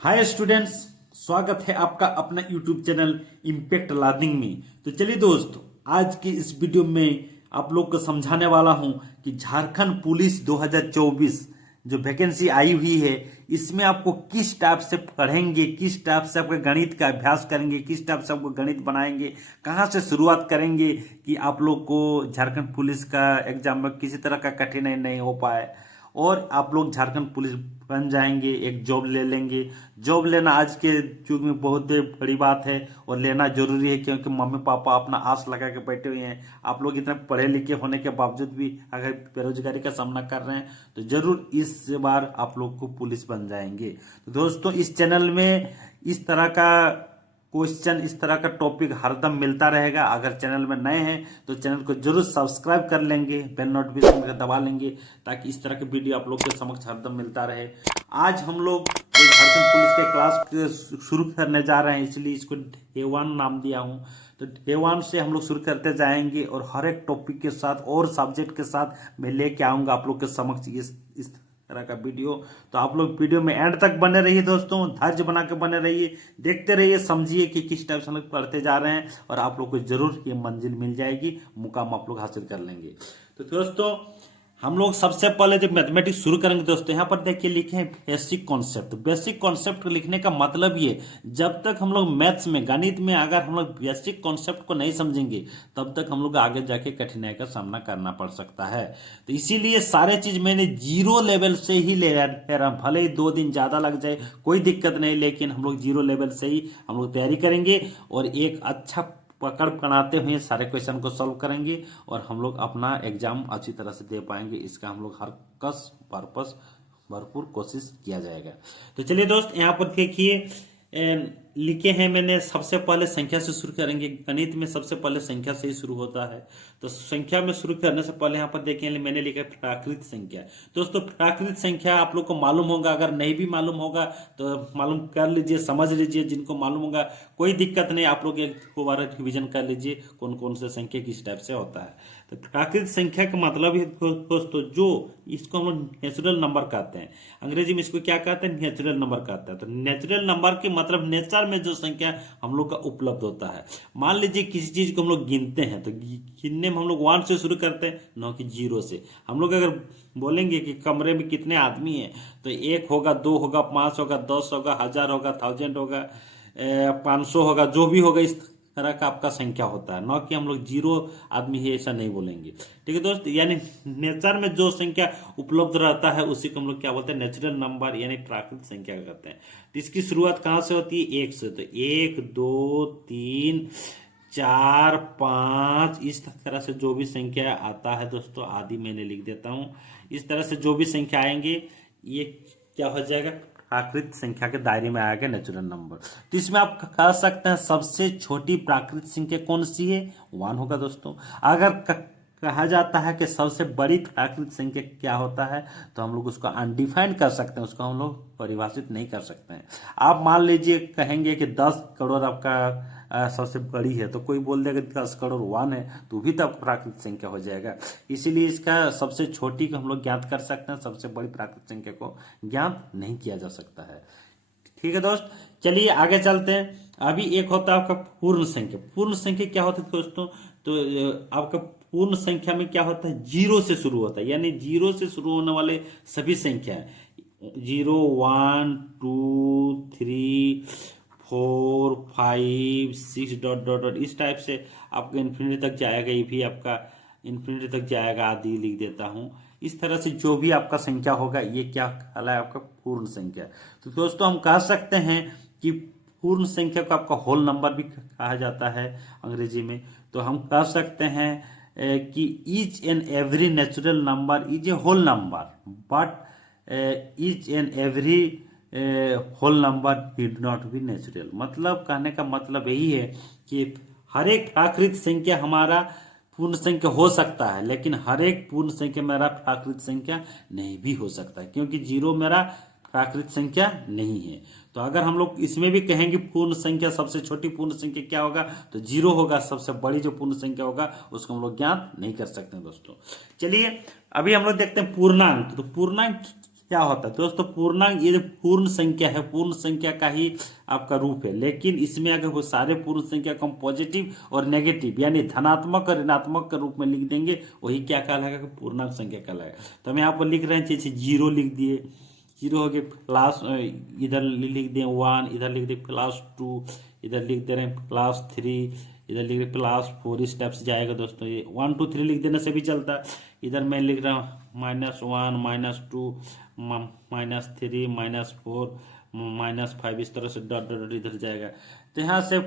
Hi students, स्वागत है आपका अपना यूट्यूब चैनल इम्पैक्ट लर्निंग में। तो चलिए दोस्तों, आज की इस वीडियो में आप लोग को समझाने वाला हूं कि झारखंड पुलिस 2024 जो वैकेंसी आई हुई है, इसमें आपको किस टाइप से पढ़ेंगे, किस टाइप से आपका गणित का अभ्यास करेंगे, किस टाइप से आपको गणित बनाएंगे, कहां से शुरुआत करेंगे कि आप लोग को झारखंड पुलिस का एग्जाम में किसी तरह का कठिनाई नहीं हो पाए और आप लोग झारखंड पुलिस बन जाएंगे, एक जॉब ले लेंगे। जॉब लेना आज के युग में बहुत बड़ी बात है और लेना जरूरी है, क्योंकि मम्मी पापा अपना आस लगा के बैठे हुए हैं। आप लोग इतने पढ़े लिखे होने के बावजूद भी अगर बेरोजगारी का सामना कर रहे हैं तो जरूर इस बार आप लोग को पुलिस बन जाएंगे। तो दोस्तों, इस चैनल में इस तरह का क्वेश्चन, इस तरह का टॉपिक हरदम मिलता रहेगा। अगर चैनल में नए हैं तो चैनल को जरूर सब्सक्राइब कर लेंगे, बेल नोटिफिकेशन को दबा लेंगे ताकि इस तरह के वीडियो आप लोग के समक्ष हरदम मिलता रहे। आज हम लोग झारखंड पुलिस के क्लास शुरू करने जा रहे हैं, इसलिए इसको डे 1 नाम दिया हूं। तो डे 1 से हम लोग शुरू करते जाएंगे और हर एक टॉपिक के साथ और सब्जेक्ट के साथ मैं लेके आऊंगा आप लोग के समक्ष इस तरह का वीडियो। तो आप लोग वीडियो में एंड तक बने रहिए दोस्तों, धैर्य बना के बने रहिए, देखते रहिए, समझिए कि किस टाइप से हम लोग पढ़ते जा रहे हैं और आप लोग को जरूर ये मंजिल मिल जाएगी, मुकाम आप लोग हासिल कर लेंगे। तो दोस्तों, हम लोग सबसे पहले जब मैथमेटिक्स शुरू करेंगे दोस्तों, यहाँ पर देखिए लिखे हैं बेसिक कॉन्सेप्ट। बेसिक कॉन्सेप्ट लिखने का मतलब ये, जब तक हम लोग मैथ्स में, गणित में अगर हम लोग बेसिक कॉन्सेप्ट को नहीं समझेंगे तब तक हम लोग आगे जाके कठिनाई का सामना करना पड़ सकता है। तो इसीलिए सारे चीज मैंने जीरो लेवल से ही ले रहा हूं। भले ही 2 दिन ज्यादा लग जाए कोई दिक्कत नहीं, लेकिन हम लोग जीरो लेवल से ही हम लोग तैयारी करेंगे और एक अच्छा पकड़ बनाते हुए सारे क्वेश्चन को सॉल्व करेंगे और हम लोग अपना एग्जाम अच्छी तरह से दे पाएंगे। इसका हम लोग हर कस पर्पस भरपूर कोशिश किया जाएगा। तो चलिए दोस्त, यहाँ पर देखिए लिखे हैं मैंने, सबसे पहले संख्या से शुरू करेंगे। गणित में सबसे पहले संख्या से ही शुरू होता है। तो संख्या में शुरू करने से पहले यहाँ पर देखिए मैंने लिखा है प्राकृत संख्या। दोस्तों, प्राकृत संख्या आप लोग को मालूम होगा, अगर नहीं भी मालूम होगा तो मालूम कर लीजिए, समझ लीजिए। जिनको मालूम होगा कोई दिक्कत नहीं, आप लोग एक दोबारा रिविजन कर लीजिए कौन कौन से संख्या किस टाइप से होता है। तो प्राकृत संख्या का मतलब है दोस्तों, जो इसको हम लोग नेचुरल नंबर कहते हैं। अंग्रेजी में इसको क्या कहते हैं? नेचुरल नंबर कहते हैं। तो नेचुरल नंबर के मतलब नेचर में जो संख्या हम लोग का उपलब्ध होता है। मान लीजिए किसी चीज को हम लोग गिनते हैं तो गिनने में हम लोग 1 से शुरू करते हैं, न कि 0 से। हम लोग अगर बोलेंगे कि कमरे में कितने आदमी हैं तो 1 होगा, 2 होगा, 5 होगा, 10 होगा, 1000 होगा, 1000 होगा, 500 होगा, जो भी होगा इस तरह का आपका संख्या होता है। न कि हम लोग 0 आदमी है ऐसा नहीं बोलेंगे। ठीक है दोस्त, यानी नेचर में जो संख्या उपलब्ध रहता है उसी को हम लोग क्या बोलते हैं? नेचुरल नंबर यानी प्राकृतिक संख्या कहते हैं। तो इसकी शुरुआत कहां से होती है? 1 से। तो 1 2 3 4 5 इस तरह से जो भी संख्या आता है दोस्तों, आदि मैंने लिख देता हूं। इस तरह से जो भी संख्या आएंगे ये क्या हो जाएगा? प्राकृतिक संख्या के दायरे में आएगा नेचुरल नंबर। तो इसमें आप कह सकते हैं सबसे छोटी प्राकृतिक संख्या कौन सी है? 1 होगा दोस्तों। अगर कहा जाता है कि सबसे बड़ी प्राकृतिक संख्या क्या होता है तो हम लोग उसको अनडिफाइंड कर सकते हैं, उसको हम लोग परिभाषित नहीं कर सकते हैं। आप मान लीजिए कहेंगे कि 10 करोड़ आपका सबसे बड़ी है, तो कोई बोल देगा 10 करोड़ 1 है तो भी तब प्राकृतिक संख्या हो जाएगा। इसीलिए इसका सबसे छोटी को हम लोग ज्ञात कर सकते हैं, सबसे बड़ी प्राकृतिक संख्या को ज्ञात नहीं किया जा सकता है। ठीक है दोस्त, चलिए आगे चलते हैं। अभी एक होता है आपका पूर्ण संख्या। पूर्ण संख्या क्या होता है दोस्तों? तो आपका पूर्ण संख्या में क्या होता है? 0 से शुरू होता है, यानी 0 से शुरू होने वाले सभी संख्या 0 1 2 3 4 5 6 डॉट डॉट डॉट इस टाइप से आपका इन्फिनिटी तक जाएगा। ये भी आपका इन्फिनिटी तक जाएगा, आदि लिख देता हूं। इस तरह से जो भी आपका संख्या होगा ये क्या कहलाए? आपका पूर्ण संख्या। तो दोस्तों, हम कह सकते हैं कि पूर्ण संख्या को आपका होल नंबर भी कहा जाता है अंग्रेजी में। तो हम कह सकते हैं कि each and every natural number is a whole number, but each and every whole number did not be natural. मतलब कहने का मतलब यही है कि हर एक प्राकृतिक संख्या हमारा पूर्ण संख्या हो सकता है, लेकिन हर एक पूर्ण संख्या मेरा प्राकृतिक संख्या नहीं भी हो सकता है, क्योंकि 0 मेरा प्राकृतिक संख्या नहीं है। तो अगर हम लोग इसमें भी कहेंगे पूर्ण संख्या, सबसे छोटी पूर्ण संख्या क्या होगा? तो 0 होगा। सबसे बड़ी जो पूर्ण संख्या होगा उसको हम लोग ज्ञात नहीं कर सकते दोस्तों। चलिए अभी हम लोग देखते हैं पूर्णांक। तो पूर्णांक क्या होता है दोस्तों, पूर्णांक ये जो पूर्ण संख्या है, पूर्ण संख्या का ही आपका रूप है। लेकिन इसमें अगर वो सारे पूर्ण संख्या को हम पॉजिटिव और नेगेटिव यानी धनात्मक और ऋणात्मक के रूप में लिख देंगे, वही क्या कहलाएगा कि पूर्णांक संख्या कहलाएगा। तो हम यहाँ पर लिख रहे हैं जैसे 0 लिख दिए, 0 हो गए प्लस, इधर लिख दें 1, इधर लिख दें +2, इधर लिख दे रहे हैं +3, इधर लिख रहे +4, इस टाइप से जाएगा दोस्तों। ये 1 2 3 लिख देने से भी चलता है। इधर मैं लिख रहा हूँ -1 -2 -3 -4 -5, इस तरह से डॉट डॉट इधर जाएगा। तो यहाँ से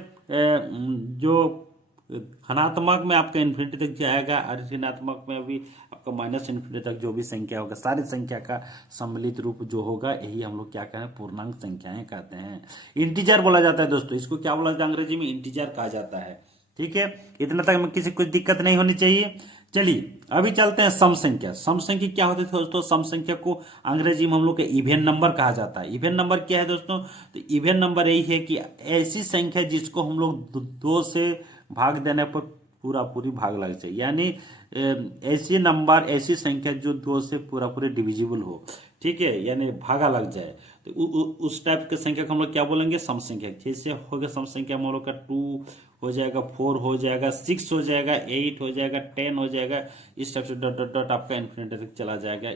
जो धनात्मक में आपका इन्फिनिटी तक जाएगा और ऋणात्मक में भी आपका -इन्फिनिटी तक जो भी संख्या होगा, सारी संख्या का सम्मिलित रूप जो होगा, यही हम लोग क्या कहें पूर्णांक संख्याएं कहते हैं। इंटीजर बोला जाता है दोस्तों, इसको क्या बोला जाता है अंग्रेजी में, इंटीजर कहा जाता है। ठीक है, इतना तक में किसी कुछ दिक्कत नहीं होनी चाहिए। चलिए अभी चलते हैं सम संख्या। सम संख्या क्या होती है दोस्तों, सम संख्या को अंग्रेजी में हम लोग के इवन नंबर कहा जाता है। इवन नंबर क्या है दोस्तों, तो इवन नंबर यही है कि ऐसी संख्या जिसको हम लोग 2 से भाग देने पर पूरा पूरी भाग लग जाए, यानी ऐसी नंबर, ऐसी संख्या जो 2 से पूरा पूरी डिविजिबल हो। ठीक है, यानी भागा लग जाए, तो उस टाइप के संख्या को हम लोग क्या बोलेंगे, सम संख्या। जैसे हो गया सम संख्या हम लोग का 2 हो जाएगा, 4 हो जाएगा, 6 हो जाएगा, 8 हो जाएगा, 10 हो जाएगा, इस टाइप से डॉट डॉट डॉट आपका इन्फिनिटी तक चला जाएगा,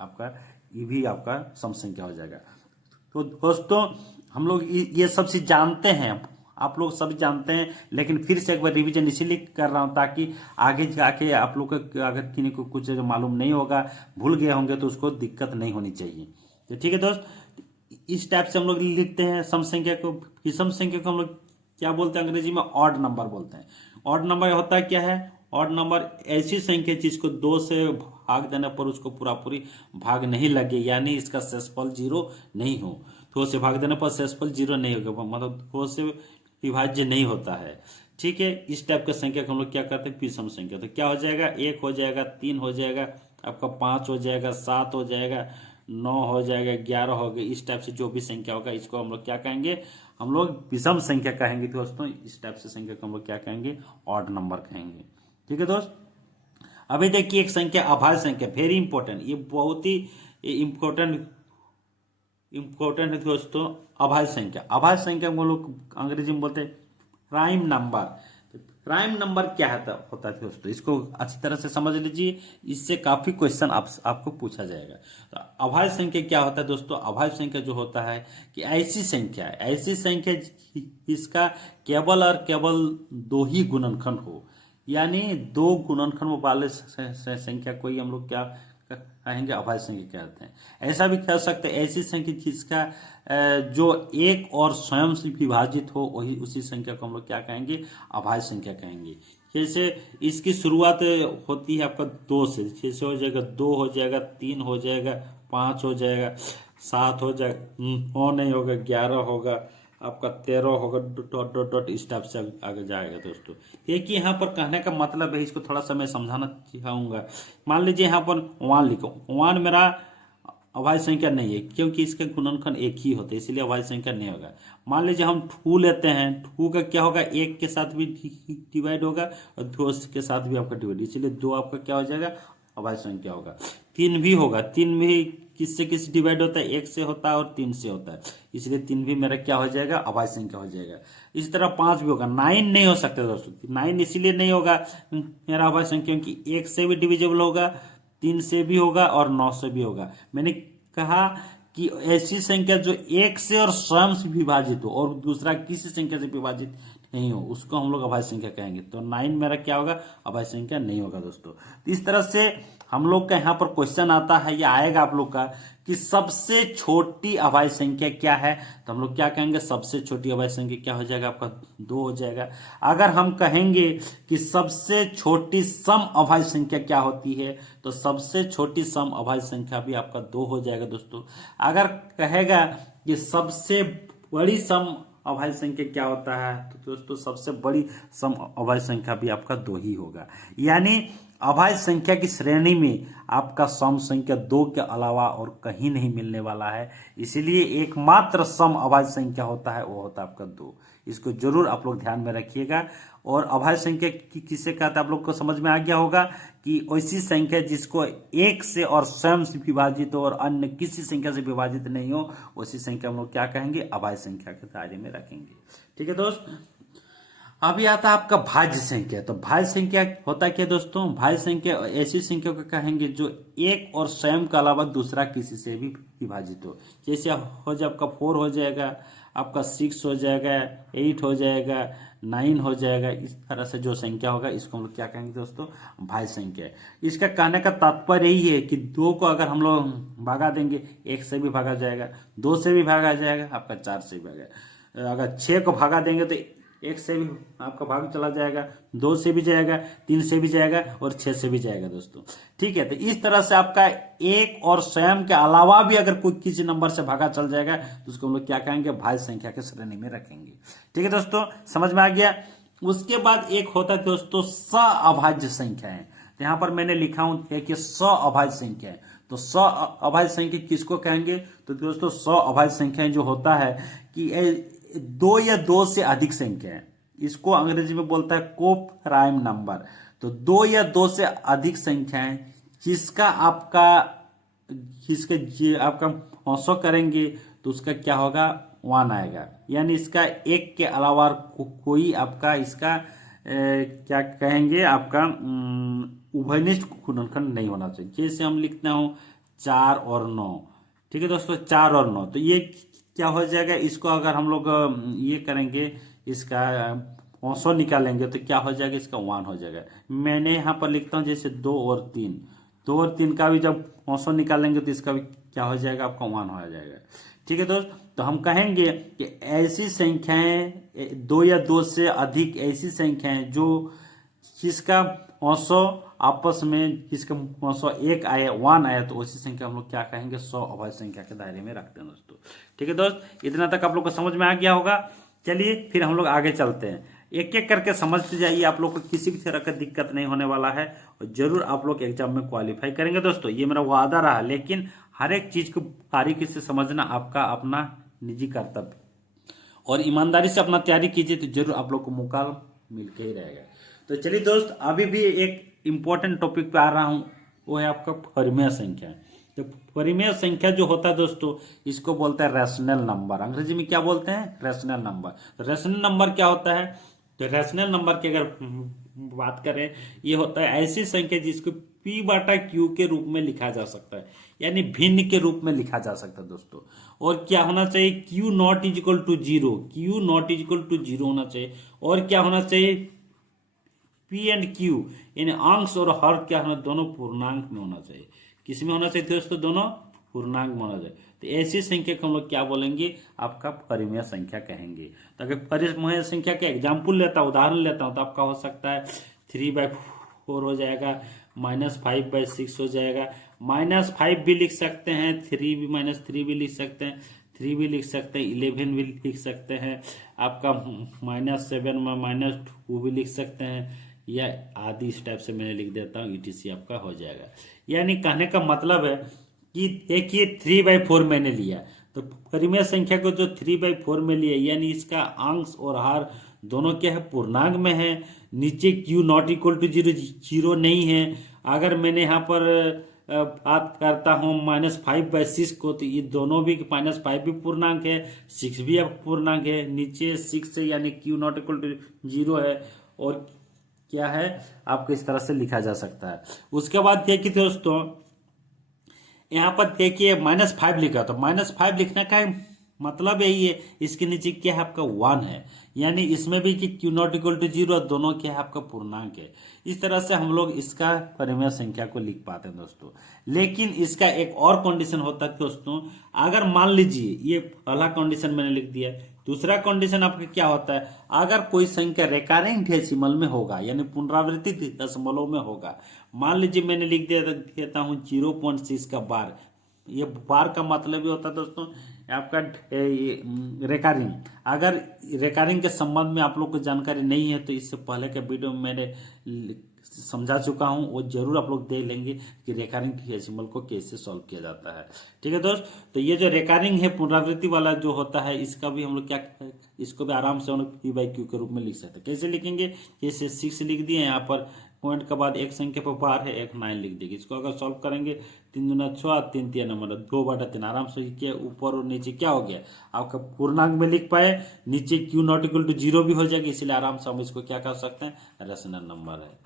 आपका ये भी आपका सम संख्या हो जाएगा। तो दोस्तों हम लोग ये सब चीज जानते हैं, आप लोग सब जानते हैं, लेकिन फिर से एक बार रिवीजन इसीलिए कर रहा हूं ताकि आगे जाके आप लोग को अगर किसी को कुछ मालूम नहीं होगा, भूल गए होंगे, तो उसको दिक्कत नहीं होनी चाहिए। तो ठीक है दोस्त, इस टाइप से हम लोग लिखते हैं सम संख्या को। विषम संख्या को हम लोग क्या बोलते हैं अंग्रेजी में, ऑड नंबर बोलते हैं। ऑड नंबर होता है क्या है, ऑड नंबर ऐसी संख्या जिसको 2 से भाग देने पर उसको पूरा पूरी भाग नहीं लगे, यानी इसका शेषफल 0 नहीं हो। 2 से भाग देने पर शेषफल 0 नहीं होगा, मतलब 2 से विभाज्य नहीं होता है। ठीक है, इस टाइप का संख्या को हम लोग क्या करते हैं, विषम संख्या। तो क्या हो जाएगा, 1 हो जाएगा, 3 हो जाएगा, आपका 5 हो जाएगा, 7 हो जाएगा, 9 हो जाएगा, 11 हो गया। इस टाइप से जो भी संख्या होगा इसको हम लोग क्या कहेंगे, हम लोग विषम संख्या कहेंगे दोस्तों। इस टाइप से संख्या को हम लोग क्या कहेंगे, ऑड नंबर कहेंगे। ठीक है दोस्त, अभी देखिए एक संख्या अभाज्य संख्या, वेरी इंपॉर्टेंट, ये बहुत ही इंपॉर्टेंट है दोस्तों। अभाज्य संख्या, अभाज्य संख्या हम लोग अंग्रेजी में बोलते हैं प्राइम नंबर। तो प्राइम नंबर क्या होता है दोस्तों, इसको अच्छी तरह से समझ लीजिए, इससे काफी क्वेश्चन आपको पूछा जाएगा। तो अभाज्य संख्या क्या होता है दोस्तों, अभाज्य संख्या जो होता है कि ऐसी संख्या इसका केवल और केवल 2 ही गुणनखंड हो, यानी 2 गुणनखंड वाले संख्या को ही हम लोग क्या कहेंगे, अभाज्य संख्या कहते हैं। ऐसा भी कह सकते हैं ऐसी संख्या जिसका जो एक और स्वयं से विभाजित हो, वही उसी संख्या को हम लोग क्या कहेंगे, अभाज्य संख्या कहेंगे। जैसे इसकी शुरुआत होती है आपका 2 से, जैसे हो जाएगा 2 हो जाएगा, 3 हो जाएगा, 5 हो जाएगा, 7 हो जाएगा, 9 नहीं होगा, 11 होगा, आपका 13 होगा, डॉट डॉट डॉट इस टाइप से आगे जाएगा दोस्तों। देखिए यहाँ पर कहने का मतलब है, इसको थोड़ा सा मैं समझाना चाहूंगा। मान लीजिए यहाँ पर 1 लिखो, 1 मेरा अभाज्य संख्या नहीं है, क्योंकि इसके गुणनखंड एक ही होते हैं, इसलिए अभाज्य संख्या नहीं होगा। मान लीजिए हम 2 लेते हैं, 2 का क्या होगा, 1 के साथ भी डिवाइड होगा और 2 के साथ भी आपका डिवाइड, इसलिए 2 आपका क्या हो जाएगा, अभाज्य संख्या होगा। 3 भी होगा, 3 भी किससे किस डिवाइड होता है, 1 से होता है और 3 से होता है, इसलिए 3 भी मेरा क्या हो जाएगा, अभाज्य संख्या हो जाएगा। इसी तरह 5 भी होगा। 9 नहीं हो सकता दोस्तों, 9 इसलिए नहीं होगा मेरा अभाज्य संख्या, क्योंकि 1 से भी डिविजिबल होगा, 3 से भी होगा और 9 से भी होगा। मैंने कहा कि ऐसी संख्या जो 1 से और स्वयं से विभाजित हो और दूसरा किसी संख्या से विभाजित नहीं हो, उसको हम लोग अभाज्य संख्या कहेंगे। तो 9 मेरा क्या होगा, अभाज्य संख्या नहीं होगा दोस्तों। तो इस तरह से हम लोग का यहाँ पर क्वेश्चन आता है, या आएगा आप लोग का, कि सबसे छोटी अभाज्य संख्या क्या है, तो हम लोग क्या कहेंगे, सबसे छोटी अभाज्य संख्या क्या हो जाएगा, आपका 2 हो जाएगा। अगर हम कहेंगे कि सबसे छोटी सम अभाज्य संख्या क्या होती है, तो सबसे छोटी सम अभाज्य संख्या भी आपका 2 हो जाएगा दोस्तों। अगर कहेगा कि सबसे बड़ी सम अभाज्य संख्या क्या होता है, तो दोस्तों सबसे बड़ी सम अभाज्य संख्या भी आपका 2 ही होगा। यानी अभाज्य संख्या की श्रेणी में आपका सम संख्या 2 के अलावा और कहीं नहीं मिलने वाला है। इसीलिए एकमात्र सम अभाज्य संख्या होता है, वो होता है आपका 2। इसको जरूर आप लोग ध्यान में रखिएगा। और अभाज्य संख्या किसे कहते हैं आप लोग को समझ में आ गया होगा कि ऐसी संख्या जिसको एक से और स्वयं से विभाजित हो और अन्य किसी संख्या से विभाजित नहीं हो, उसी संख्या हम लोग क्या कहेंगे, अभाज्य संख्या के दायरे में रखेंगे। ठीक है दोस्त। अभी आता है आपका भाज्य संख्या। तो भाज्य संख्या होता क्या दोस्तों, भाज्य संख्या ऐसी संख्या को कहेंगे जो एक और स्वयं के अलावा दूसरा किसी से भी विभाजित हो। जैसे हो जाए आपका 4 हो जाएगा, आपका 6 हो जाएगा, 8 हो जाएगा, 9 हो जाएगा। इस तरह से जो संख्या होगा इसको हम लोग क्या कहेंगे दोस्तों, भाज्य संख्या। इसका कहने का तात्पर्य यही है कि 2 को अगर हम लोग भागा देंगे, 1 से भी भागा जाएगा, 2 से भी भागा जाएगा, आपका 4 से भी भागा। अगर 6 को भागा देंगे तो 1 से भी आपका भाग चला जाएगा, 2 से भी जाएगा, 3 से भी जाएगा और 6 से भी जाएगा दोस्तों। ठीक है, तो इस तरह से आपका एक और स्वयं के अलावा भी अगर कोई किसी नंबर से भागा चल जाएगा तो उसको हम लोग क्या कहेंगे, भाज्य संख्या के श्रेणी में रखेंगे। ठीक है दोस्तों, समझ में आ गया। उसके बाद एक होता है दोस्तों सअभाज्य संख्याएं। तो यहाँ पर मैंने लिखा हूं कि सअभाज्य संख्या है। तो सअभाज्य संख्या किसको कहेंगे, तो दोस्तों सअभाज्य संख्याएं जो होता है कि 2 या 2 से अधिक संख्या है, इसको अंग्रेजी में बोलता है को प्राइम नंबर। तो 2 या 2 से अधिक संख्याएं जिसका आपका औसो करेंगे तो उसका क्या होगा, 1 आएगा। यानी इसका एक के अलावा कोई आपका इसका क्या कहेंगे, आपका उभयनिष्ठ गुणनखंड नहीं होना चाहिए। जैसे हम लिखते हो 4 और 9। ठीक है दोस्तों, 4 और 9, तो ये क्या हो जाएगा, इसको अगर हम लोग ये करेंगे, इसका औसो निकालेंगे तो क्या हो जाएगा, इसका 1 हो जाएगा। मैंने यहाँ पर लिखता हूँ जैसे 2 और 3, 2 और 3 का भी जब औसो निकालेंगे तो इसका भी क्या हो जाएगा, आपका 1 हो जाएगा। ठीक है दोस्त, तो हम कहेंगे कि ऐसी संख्याएं 2 या 2 से अधिक ऐसी संख्याएं जो जिसका औसो आपस में जिसका औसो 1 आया, 1 आया, तो उसी संख्या हम लोग क्या कहेंगे, सअभाज्य संख्या के दायरे में रखते हैं दोस्तों। ठीक है दोस्त, इतना तक आप लोग को समझ में आ गया होगा। चलिए फिर हम लोग आगे चलते हैं, एक एक करके समझते जाइए। आप लोग को किसी भी तरह का दिक्कत नहीं होने वाला है और जरूर आप लोग एग्जाम में क्वालिफाई करेंगे दोस्तों, ये मेरा वादा रहा। लेकिन हर एक चीज को बारीकी से समझना आपका अपना निजी कर्तव्य, और ईमानदारी से अपना तैयारी कीजिए तो जरूर आप लोग को मौका मिलके ही रहेगा। तो चलिए दोस्त, अभी भी एक इंपॉर्टेंट टॉपिक पे आ रहा हूं, वो है आपका परिमेय संख्या। तो परिमेय संख्या जो होता है दोस्तों, इसको बोलते हैं रैशनल नंबर। अंग्रेजी में क्या बोलते हैं, रैशनल नंबर। तो रैशनल नंबर क्या होता है, तो रैशनल नंबर की अगर बात करें, ये होता है ऐसी संख्या जिसको P/Q के रूप में लिखा जा सकता है, यानी भिन्न के रूप में लिखा जा सकता है दोस्तों। और क्या होना चाहिए, Q not is equal to 0, Q not is equal to 0 होना चाहिए। और क्या होना चाहिए, P एंड Q यानी अंश और हर क्या होना, दोनों पूर्णांक में होना चाहिए। किस में होना चाहिए दोस्तों, दोनों पूर्णांक में होना चाहिए। तो ऐसी संख्या को हम लोग क्या बोलेंगे, आपका परिमेय संख्या कहेंगे। तो अगर परिमेय संख्या के एग्जाम्पल लेता हूं, उदाहरण लेता हूं, तो आपका हो सकता है 3/4 हो जाएगा, -5/6 हो जाएगा, -5 भी लिख सकते हैं, -3 भी लिख सकते हैं, 3 भी लिख सकते हैं, 11 भी लिख सकते हैं, आपका -7 में -2 भी लिख सकते हैं, या आदि इस टाइप से मैंने लिख देता हूँ, ETC आपका हो जाएगा। यानी कहने का मतलब है कि एक ये 3/4 मैंने लिया, तो परिमेय संख्या को जो 3/4 में लिया, यानी इसका अंश और हर दोनों क्या है, पूर्णांक में है। नीचे Q नॉट इक्वल टू 0, 0 नहीं है। अगर मैंने यहाँ पर बात करता हूँ -5/6 को, तो ये दोनों भी -5 भी पूर्णांक है, 6 भी अब पूर्णांक है। नीचे 6 है यानी Q नॉट इक्वल टू 0 है, और क्या है आपको इस तरह से लिखा जा सकता है। उसके बाद देखिए दोस्तों, यहाँ पर देखिए -5 लिखा, तो -5 लिखने का मतलब यही है, इसके नीचे क्या है, आपका 1 है। यानी इसमें भी कि Q नॉट इक्वल टू 0, दोनों क्या है, आपका पूर्णांक है। इस तरह से हम लोग इसका परिमेय संख्या को लिख पाते हैं दोस्तों। लेकिन इसका एक और कंडीशन होता है दोस्तों, अगर मान लीजिए ये पहला कंडीशन मैंने लिख दिया, दूसरा कंडीशन आपका क्या होता है, अगर कोई संख्या रिकरिंग डेसिमल में होगा, यानी पुनरावृत्ति दशमलव में होगा। मान लीजिए मैंने लिख देता हूँ 0.6 का बार। ये बार का मतलब ये होता है दोस्तों आपका रिकरिंग। अगर रिकरिंग के संबंध में आप लोग को जानकारी नहीं है तो इससे पहले के वीडियो में मैंने समझा चुका हूं, वो जरूर आप लोग देख लेंगे कि रेकरिंग डेसिमल को कैसे सॉल्व किया जाता है। ठीक है दोस्त, तो ये जो रेकरिंग है पुनरावृत्ति वाला जो होता है, इसका भी हम लोग क्या, इसको भी आराम से हम लोग पी बाई क्यू के रूप में लिख सकते हैं। कैसे लिखेंगे, जैसे 6 लिख दिए, यहाँ पर पॉइंट के बाद एक संख्या पर बार है, एक 9 लिख देंगे। इसको अगर सॉल्व करेंगे 3 दूना 6, 3 तिया नंबर 2/3, आराम से लिखिए। ऊपर और नीचे क्या हो गया, आपका पूर्णांक में लिख पाए, नीचे क्यू नॉट इक्वल टू 0 भी हो जाएगा, इसलिए आराम से हम इसको क्या कर सकते हैं, रेशनल नंबर है।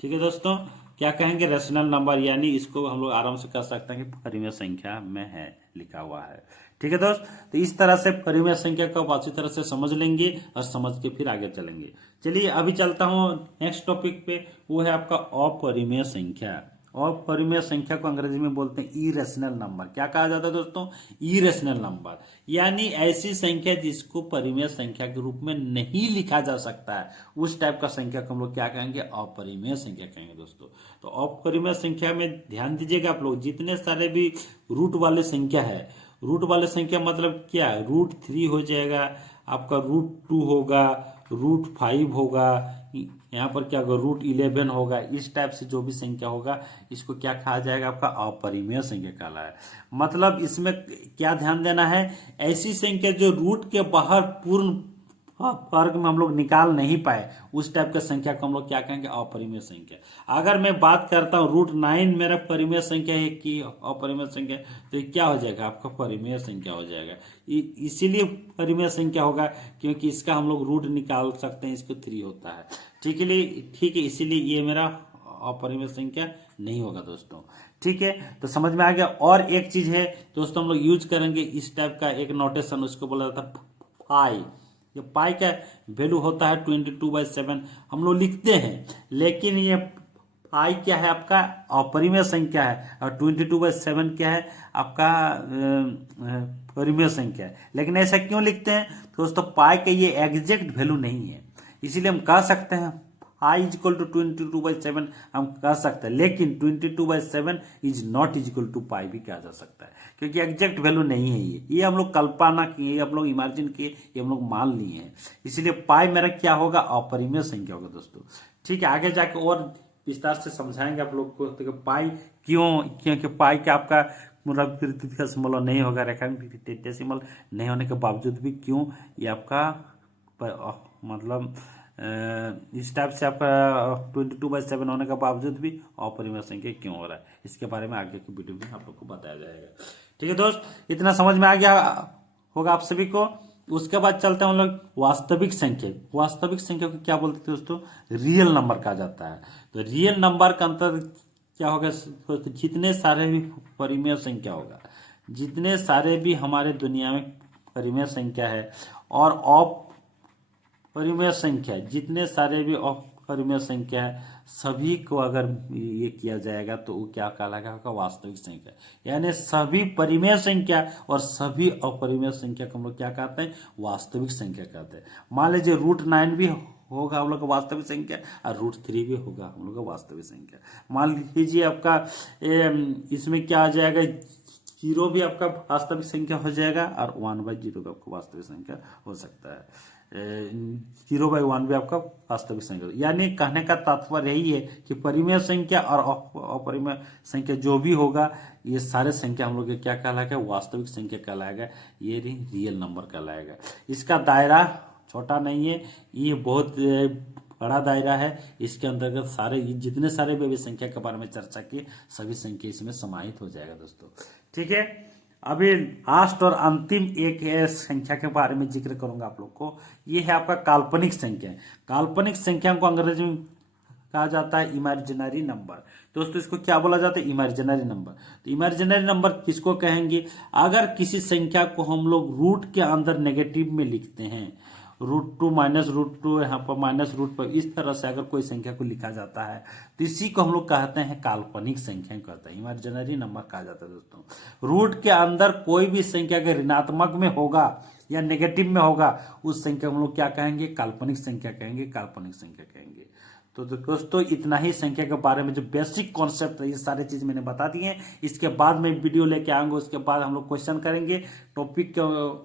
ठीक है दोस्तों, क्या कहेंगे, रेशनल नंबर, यानी इसको हम लोग आराम से कर सकते हैं कि परिमेय संख्या में है, लिखा हुआ है। ठीक है दोस्त, तो इस तरह से परिमेय संख्या को अच्छी तरह से समझ लेंगे और समझ के फिर आगे चलेंगे। चलिए अभी चलता हूँ नेक्स्ट टॉपिक पे, वो है आपका अपरिमेय संख्या। अपरिमेय संख्या को अंग्रेजी में बोलते हैं इरेशनल नंबर। क्या कहा जाता है दोस्तों, इरेशनल नंबर, यानी ऐसी संख्या जिसको परिमेय संख्या के रूप में नहीं लिखा जा सकता है, उस टाइप का संख्या को हम लोग क्या कहेंगे, अपरिमेय संख्या कहेंगे दोस्तों। तो अपरिमेय संख्या में ध्यान दीजिएगा आप लोग, जितने सारे भी रूट वाले संख्या है, रूट वाले संख्या मतलब क्या, √3 हो जाएगा आपका, √2 होगा, √5 होगा, यहाँ पर क्या होगा, √11 होगा। इस टाइप से जो भी संख्या होगा, इसको क्या कहा जाएगा, आपका अपरिमेय संख्या कहला है। मतलब इसमें क्या ध्यान देना है, ऐसी संख्या जो रूट के बाहर पूर्ण वर्ग में हम लोग निकाल नहीं पाए, उस टाइप के संख्या को हम लोग क्या कहेंगे, अपरिमेय संख्या। अगर मैं बात करता हूँ √9 मेरा परिमेय संख्या है कि अपरिमेय संख्या, तो ये क्या हो जाएगा, आपका परिमेय संख्या हो जाएगा। इसीलिए परिमेय संख्या होगा क्योंकि इसका हम लोग रूट निकाल सकते हैं, इसको 3 होता है। ठीक है, इसीलिए ये मेरा अपरिमेय संख्या नहीं होगा दोस्तों। ठीक है, तो समझ में आ गया। और एक चीज है दोस्तों, हम लोग यूज करेंगे इस टाइप का एक नोटेशन, उसको बोला जाता है पाई। ये पाई का वैल्यू होता है 22/7, हम लोग लिखते हैं, लेकिन ये पाई क्या है, आपका अपरिमेय संख्या है, और 22/7 क्या है, आपका परिमेय संख्या है। लेकिन ऐसा क्यों लिखते हैं दोस्तों, पाई का ये एग्जैक्ट वैल्यू नहीं है, इसीलिए हम कह सकते हैं पाई इज इक्वल टू 22/7 हम कह सकते हैं, लेकिन 22/7 is not is equal to pi भी कहा जा सकता है, क्योंकि एग्जैक्ट वैल्यू नहीं है। ये हम लोग कल्पना किए, हम लोग इमेजिन किए, ये हम लोग मान लिए हैं, इसीलिए पाई मेरा क्या होगा, अपरिमेय संख्या होगा दोस्तों। ठीक है, आगे जाके और विस्तार से समझाएंगे आप लोग को तो पाई क्यों, क्योंकि पाई का आपका मतलब डेसिमल नहीं होगा, रेक्टेंगुलर डेसिमल नहीं होने के बावजूद भी क्यों ये आपका मतलब इस टाइप से आपका 22/7 होने के बावजूद भी अपरिमेय संख्या क्यों हो रहा है, इसके बारे में आगे की वीडियो में आप लोग को बताया जाएगा। ठीक है दोस्त, इतना समझ में आ गया होगा आप सभी को। उसके बाद चलते हैं हम लोग वास्तविक संख्या। वास्तविक संख्या को क्या बोलते हैं दोस्तों, रियल नंबर कहा जाता है। तो रियल नंबर का अंतर क्या होगा, जितने सारे भी परिमेय संख्या होगा, जितने सारे भी हमारे दुनिया में परिमेय संख्या है और अपरिमेय संख्या, जितने सारे भी अपरिमेय संख्या है, सभी को अगर ये किया जाएगा तो वो क्या कहलाएगा, वास्तविक संख्या। यानी सभी परिमेय संख्या और सभी अपरिमेय संख्या को हम लोग क्या कहते हैं, वास्तविक संख्या कहते हैं। मान लीजिए √9 भी होगा हम लोग का वास्तविक संख्या, और √3 भी होगा हम लोग का वास्तविक संख्या। मान लीजिए आपका इसमें क्या आ जाएगा, 0 भी आपका वास्तविक संख्या हो जाएगा, और 1/0 भी आपका वास्तविक संख्या हो सकता है। 0/1 भी आपका वास्तविक संख्या। यानी कहने का तात्पर्य यही है कि परिमेय संख्या और अपरिमेय संख्या जो भी होगा, ये सारे संख्या हम लोग क्या कहलाएगा, वास्तविक संख्या कहलाएगा, ये रियल नंबर कहलाएगा। इसका दायरा छोटा नहीं है, ये बहुत बड़ा दायरा है। इसके अंतर्गत सारे जितने सारे भी संख्या के बारे में चर्चा की, सभी संख्या इसमें समाहित हो जाएगा दोस्तों। ठीक है, अभी लास्ट और अंतिम एक संख्या के बारे में जिक्र करूंगा आप लोग को, ये है आपका काल्पनिक संख्या। काल्पनिक संख्या को अंग्रेजी में कहा जाता है इमेजिनरी नंबर। दोस्तों इसको क्या बोला जाता है, इमेजिनरी नंबर। तो इमेजिनरी नंबर किसको कहेंगे, अगर किसी संख्या को हम लोग रूट के अंदर नेगेटिव में लिखते हैं, √2 -√2 यहाँ पर -√, इस तरह से अगर कोई संख्या को लिखा जाता है तो इसी को हम लोग कहते हैं काल्पनिक संख्या कहते हैं, इमेजिनरी नंबर कहा जाता है दोस्तों। रूट के अंदर कोई भी संख्या अगर ऋणात्मक में होगा या नेगेटिव में होगा, उस संख्या को हम लोग क्या कहेंगे, काल्पनिक संख्या कहेंगे, काल्पनिक संख्या कहेंगे। तो दोस्तों इतना ही संख्या के बारे में जो बेसिक कॉन्सेप्ट है ये सारी चीज मैंने बता दी है। इसके बाद मैं वीडियो लेके आऊंगा, उसके बाद हम लोग क्वेश्चन करेंगे टॉपिक के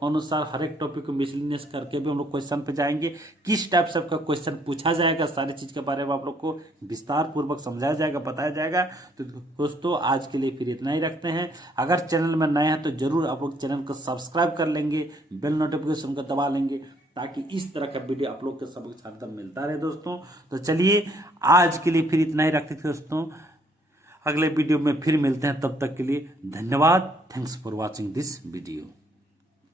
अनुसार, हर एक टॉपिक को मिसलिनियस करके भी हम लोग क्वेश्चन पे जाएंगे, किस टाइप से आपका क्वेश्चन पूछा जाएगा, सारी चीज के बारे में आप लोग को विस्तार पूर्वक समझाया जाएगा, बताया जाएगा। तो दोस्तों आज के लिए फिर इतना ही रखते हैं। अगर चैनल में नए हैं तो जरूर आप लोग चैनल को सब्सक्राइब कर लेंगे, बेल नोटिफिकेशन को दबा लेंगे, ताकि इस तरह का वीडियो आप लोग के सब हरदम मिलता रहे दोस्तों। तो चलिए आज के लिए फिर इतना ही रखते थे दोस्तों, अगले वीडियो में फिर मिलते हैं, तब तक के लिए धन्यवाद। Thanks for watching this video.